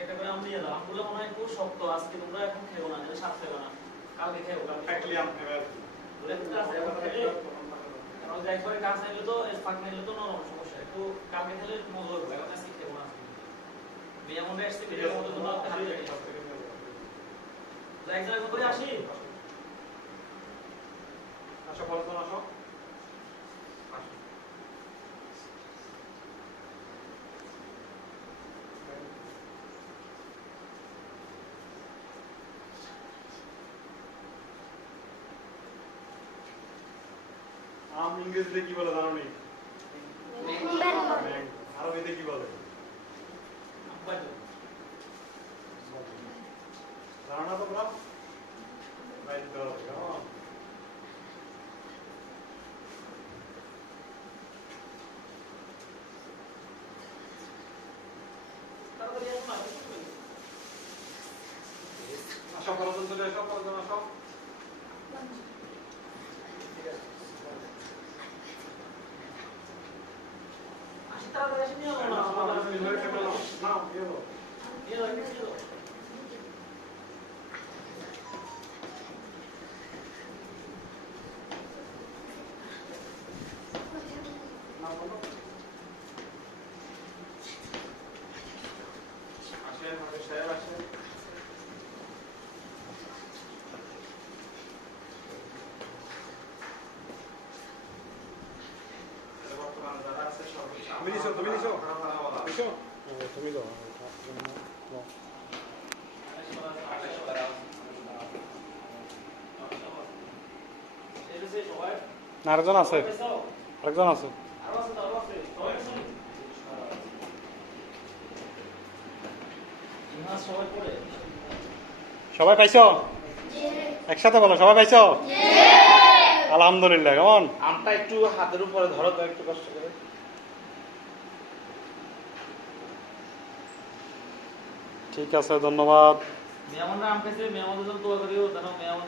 একটা করে আম নিয়ে দাও। আমগুলো মনে হয় খুব শক্ত, আজকে তোমরা এখন খেও না, যেটা সাথে খেও না, কালকে খেও। ফ্যাক্টরি আম ফেভার কারণ একবারে কাজ নিলে তো ফাঁক নিলে তো নরম সমস্যা, একটু কালকে খেলে মজা হবে, এখন আজকে খেও না। মেয়ে মনে আসছে ভিডিওর মধ্যে জন্য হারিয়ে যাই, এক জায়গায় করে আসি। আসো বলতো আসো আম ইংরেজিতে কি বলে জানো নি? আরবিতে কি বলে জানো না তোমরা? বাইতে হবে কেমন? আসো বলতো চলে আসো বলতো আসো আসি তাড়াতাড়ি আসি, নিয়ে না নাও না, না দিয়ে দাও নিয়ে দাও, নিয়ে দাও। না বলো আসেন হাফেজ সাহেব আসেন বর্তমানে যারা আছে সব তুমি নিছো তুমি দাও আরেকজন আছে, আরেকজন আছে। সবাই পাইছো? একসাথে বলো, সবাই পাইছো? আলহামদুলিল্লাহ। কেমন? আমটা একটু হাতের উপরে ধরো তো একটু কষ্ট করে। ঠিক আছে, ধন্যবাদ। মেহমানরা আম খাইছে, মেহমানদের জন্য দোয়া করিও, যেন মেহমানরা